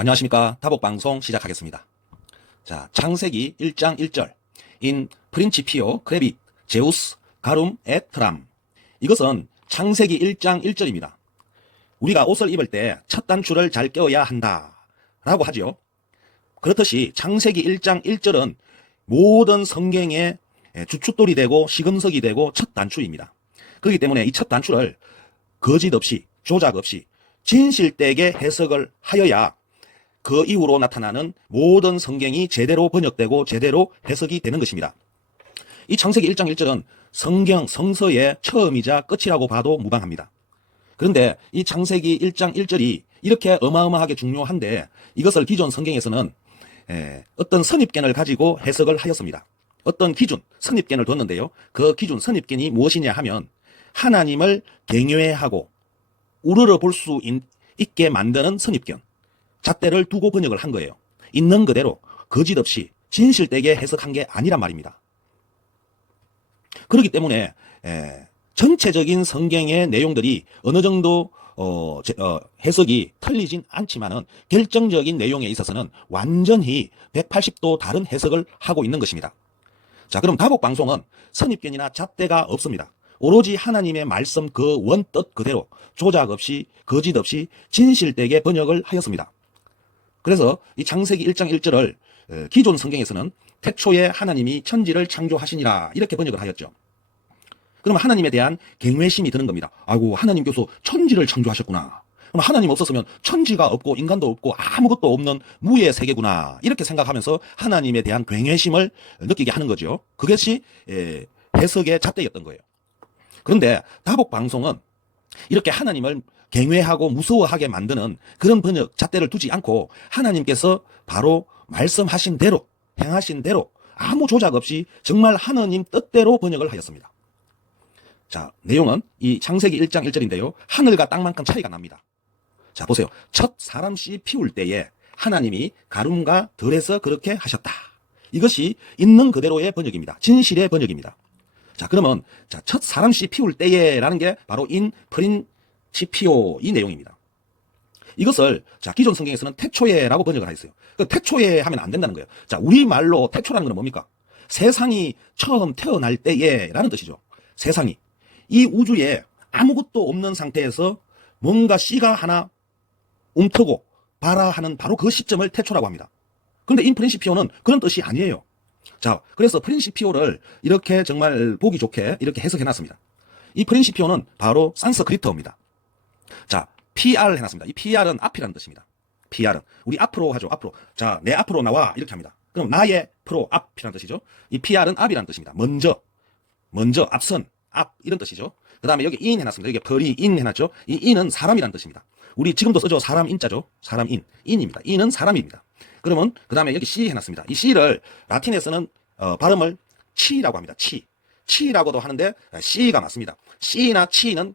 안녕하십니까. 다복방송 시작하겠습니다. 자, 창세기 1장 1절 In principio crevit Zeus garum et tram. 이것은 창세기 1장 1절입니다. 우리가 옷을 입을 때 첫 단추를 잘 껴야 한다 라고 하죠. 그렇듯이 창세기 1장 1절은 모든 성경의 주춧돌이 되고 시금석이 되고 첫 단추입니다. 그렇기 때문에 이 첫 단추를 거짓 없이 조작 없이 진실되게 해석을 하여야 그 이후로 나타나는 모든 성경이 제대로 번역되고 제대로 해석이 되는 것입니다. 이 창세기 1장 1절은 성경 성서의 처음이자 끝이라고 봐도 무방합니다. 그런데 이 창세기 1장 1절이 이렇게 어마어마하게 중요한데 이것을 기존 성경에서는 어떤 선입견을 가지고 해석을 하였습니다. 어떤 기준, 선입견을 뒀는데요. 그 기준, 선입견이 무엇이냐 하면 하나님을 경외하고 우러러 볼 수 있게 만드는 선입견, 잣대를 두고 번역을 한 거예요. 있는 그대로 거짓 없이 진실되게 해석한 게 아니란 말입니다. 그렇기 때문에 전체적인 성경의 내용들이 어느 정도 해석이 틀리진 않지만은 결정적인 내용에 있어서는 완전히 180도 다른 해석을 하고 있는 것입니다. 자, 그럼 다복방송은 선입견이나 잣대가 없습니다. 오로지 하나님의 말씀 그 원뜻 그대로 조작 없이 거짓 없이 진실되게 번역을 하였습니다. 그래서 이 창세기 1장 1절을 기존 성경에서는 태초에 하나님이 천지를 창조하시니라 이렇게 번역을 하였죠. 그러면 하나님에 대한 경외심이 드는 겁니다. 아이고, 하나님께서 천지를 창조하셨구나. 그럼 하나님 없었으면 천지가 없고 인간도 없고 아무것도 없는 무의 세계구나 이렇게 생각하면서 하나님에 대한 경외심을 느끼게 하는 거죠. 그것이 해석의 잣대였던 거예요. 그런데 다복방송은 이렇게 하나님을 경외하고 무서워하게 만드는 그런 번역 잣대를 두지 않고 하나님께서 바로 말씀하신 대로 행하신 대로 아무 조작 없이 정말 하나님 뜻대로 번역을 하였습니다. 자, 내용은 이 창세기 1장 1절인데요. 하늘과 땅만큼 차이가 납니다. 자, 보세요. 첫 사람씨 피울 때에 하나님이 가름과 덜해서 그렇게 하셨다. 이것이 있는 그대로의 번역입니다. 진실의 번역입니다. 자, 그러면 첫 사람씨 피울 때에라는 게 바로 in principio 이 내용입니다. 이것을 기존 성경에서는 태초에라고 번역을 하였어요. 그 태초에 하면 안 된다는 거예요. 자, 우리말로 태초라는 건 뭡니까? 세상이 처음 태어날 때에라는 뜻이죠. 세상이. 이 우주에 아무것도 없는 상태에서 뭔가 씨가 하나 움트고 발아하는 바로 그 시점을 태초라고 합니다. 그런데 in principio는 그런 뜻이 아니에요. 자, 그래서 프린시피오를 이렇게 정말 보기 좋게 이렇게 해석해 놨습니다. 이 프린시피오는 바로 산스크리트어입니다. 자, PR 해놨습니다. 이 PR은 앞이라는 뜻입니다. PR은 우리 앞으로 하죠. 앞으로. 자, 내 앞으로 나와 이렇게 합니다. 그럼 나의 프로 앞이라는 뜻이죠. 이 PR은 앞이라는 뜻입니다. 먼저 앞선 앞 이런 뜻이죠. 그 다음에 여기 in 해놨습니다. 여기 벌이 in 해놨죠. 이 in은 사람이라는 뜻입니다. 우리 지금도 쓰죠. 사람 인자죠. 사람 in입니다. in은 사람입니다. 그러면 그 다음에 여기 C 해놨습니다. 이 C를 라틴에서는 발음을 치라고 합니다. 치라고도 하는데 C가 맞습니다. C나 치는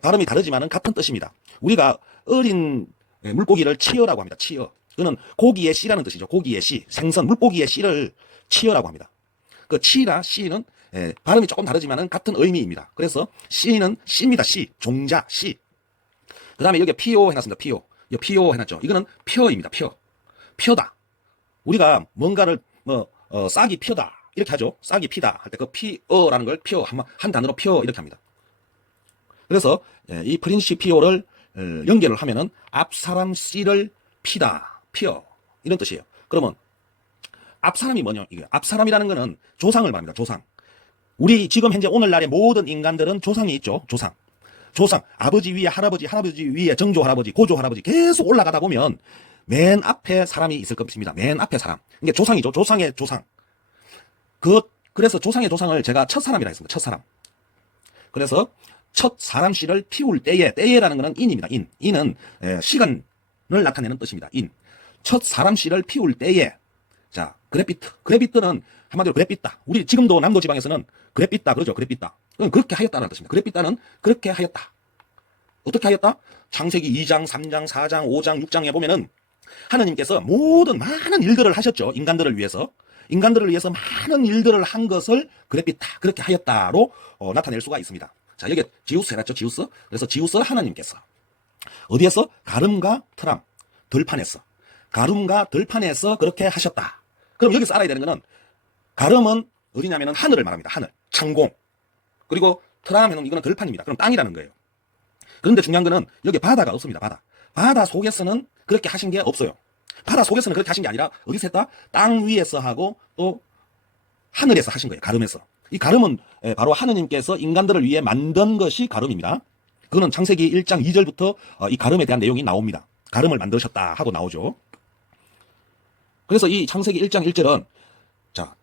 발음이 다르지만은 같은 뜻입니다. 우리가 어린 물고기를 치어라고 합니다. 치어. 그는 고기의 씨라는 뜻이죠. 고기의 씨, 생선, 물고기의 씨를 치어라고 합니다. 그 치나 씨는 발음이 조금 다르지만은 같은 의미입니다. 그래서 씨는 씨입니다. 씨, 종자, 씨. 그 다음에 여기 피오 해놨습니다. 피오. 이 피오 해놨죠. 이거는 펴입니다. 펴다. 우리가 뭔가를 싹이 펴다 이렇게 하죠. 싹이 피다 할 때 그 피어라는 걸 한 단어로 펴 이렇게 합니다. 그래서 이 프린시피오를 연결을 하면은 앞사람 씨를 피다, 펴 이런 뜻이에요. 그러면 앞사람이 뭐냐? 이게 앞사람이라는 거는 조상을 말합니다. 조상. 우리 지금 현재 오늘날의 모든 인간들은 조상이 있죠. 조상. 아버지 위에 할아버지 위에 정조 할아버지, 고조 할아버지 계속 올라가다 보면 맨 앞에 사람이 있을 것입니다. 맨 앞에 사람. 이게 조상이죠. 조상의 조상. 그래서 조상의 조상을 제가 첫사람이라 했습니다. 첫사람. 그래서 첫 사람 씨를 피울 때에라는 것은 in입니다. in은 시간을 나타내는 뜻입니다. 첫 사람 씨를 피울 때에. 자, 그래비트는 한마디로 그래비다. 우리 지금도 남도 지방에서는 그래비다 그러죠. 그래비다. 그렇게 하였다는 뜻입니다. 그래비다는 그렇게 하였다. 어떻게 하였다? 창세기 2장, 3장, 4장, 5장, 6장에 보면은 하나님께서 많은 일들을 하셨죠. 인간들을 위해서 많은 일들을 한 것을 그래비다, 그렇게 하였다로 나타낼 수가 있습니다. 자, 여기 지우스 해놨죠. 지우스. 그래서 지우스 하나님께서 어디에서? 가름과 트람, 들판에서 가름과 들판에서 그렇게 하셨다. 그럼 여기서 알아야 되는 거는 가름은 어디냐면은 하늘을 말합니다. 하늘, 창공. 그리고 트라하면은 이거는 들판입니다. 그럼 땅이라는 거예요. 그런데 중요한 거는 여기 바다가 없습니다. 바다 속에서는 그렇게 하신 게 없어요. 바다 속에서는 그렇게 하신 게 아니라 어디서 했다? 땅 위에서 하고 또 하늘에서 하신 거예요. 가름에서. 이 가름은 바로 하느님께서 인간들을 위해 만든 것이 가름입니다. 그거는 창세기 1장 2절부터 이 가름에 대한 내용이 나옵니다. 가름을 만드셨다 하고 나오죠. 그래서 이 창세기 1장 1절은 자,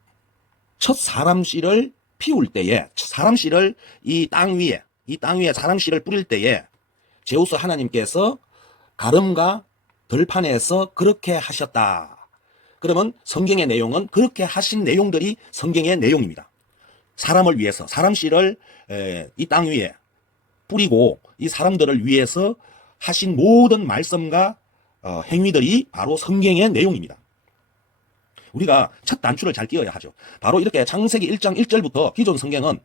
첫 사람 씨를 피울 때에 사람 씨를 이 땅 위에 사람 씨를 뿌릴 때에 제우스 하나님께서 가름과 들판에서 그렇게 하셨다. 그러면 성경의 내용은 그렇게 하신 내용들이 성경의 내용입니다. 사람을 위해서 사람 씨를 이 땅 위에 뿌리고 이 사람들을 위해서 하신 모든 말씀과 행위들이 바로 성경의 내용입니다. 우리가 첫 단추를 잘 끼워야 하죠. 바로 이렇게 창세기 1장 1절부터 기존 성경은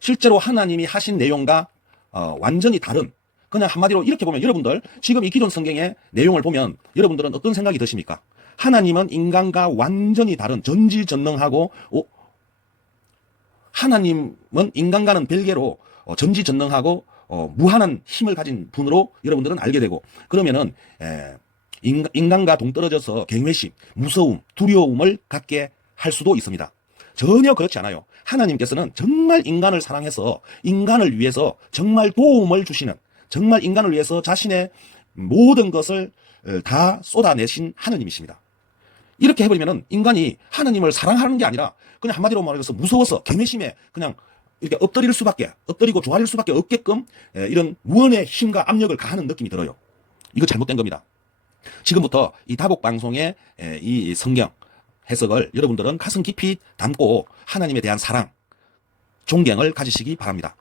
실제로 하나님이 하신 내용과 완전히 다른, 그냥 한마디로 이렇게 보면 여러분들 지금 이 기존 성경의 내용을 보면 여러분들은 어떤 생각이 드십니까? 하나님은 인간과 완전히 다른 전지전능하고 하나님은 인간과는 별개로 전지전능하고 무한한 힘을 가진 분으로 여러분들은 알게 되고, 그러면은 인간과 동떨어져서 경외심, 무서움, 두려움을 갖게 할 수도 있습니다. 전혀 그렇지 않아요. 하나님께서는 정말 인간을 사랑해서 인간을 위해서 정말 도움을 주시는, 정말 인간을 위해서 자신의 모든 것을 다 쏟아내신 하느님이십니다. 이렇게 해버리면은 인간이 하나님을 사랑하는 게 아니라 그냥 한마디로 말해서 무서워서 경외심에 그냥 이렇게 엎드리고 조아릴 수밖에 없게끔 이런 무언의 힘과 압력을 가하는 느낌이 들어요. 이거 잘못된 겁니다. 지금부터 이 다복 방송의 이 성경 해석을 여러분들은 가슴 깊이 담고 하나님에 대한 사랑, 존경을 가지시기 바랍니다.